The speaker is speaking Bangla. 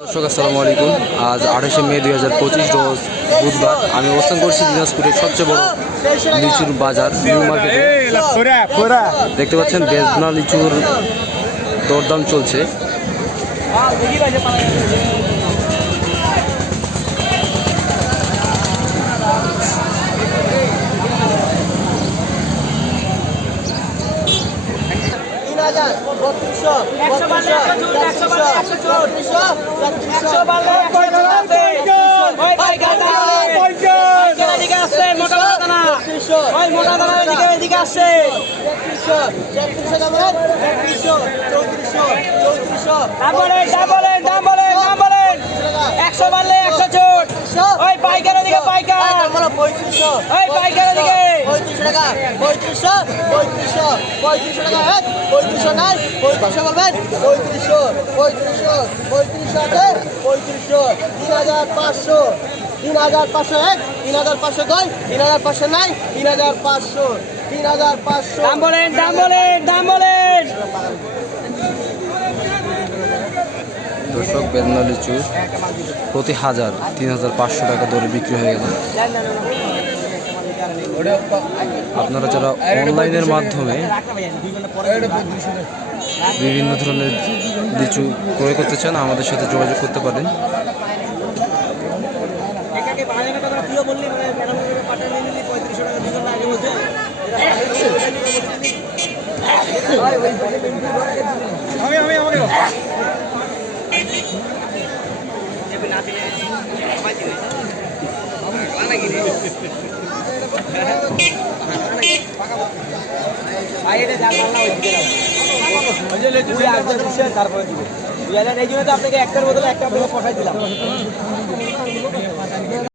দর্শক, আসসালামু আলাইকুম। আজ আঠাশে মে দুই হাজার পঁচিশ রোজ বুধবার। আমি অবস্থান করছি দিনাজপুরের সবচেয়ে বড় লিচুর বাজার, নিউ মার্কেটে. দেখতে পাচ্ছেন বেদনা লিচুর দরদাম চলছে। একশো বাড়লে একশো চোট। ওই পাইকার দিকে পাইকার। ওই পাইকার পঁয়ত্রিশশো টাকা পঁয়ত্রিশশো পঁয়ত্রিশশো পঁয়ত্রিশশো টাকা হ্যাঁ পঁয়ত্রিশশো নাই পঁয়ত্রিশশো বলবেন? পঁয়ত্রিশশো পঁয়ত্রিশশো পঁয়ত্রিশশো আছে পঁয়ত্রিশশো তিন হাজার পাঁচশো তিন হাজার পাঁচশো এক তিন হাজার পাঁচশো দুই তিন হাজার পাঁচশো নাই তিন হাজার পাঁচশো তিন হাজার পাঁচশো দাম বলেন দাম বলেন দাম বলেন। দর্শক বেদনা লিচু প্রতি হাজার তিন হাজার পাঁচশো টাকা দরে বিক্রি হয়ে গেল। আপনারা যারা অনলাইনের মাধ্যমে বিভিন্ন ধরনের লিচু ক্রয় করতে চান, আমাদের সাথে যোগাযোগ করতে পারেন। তারপরে দিবে এই জন্য তো আপনাকে একটার বদলে একটা আপনাকে পঠাই দিলাম।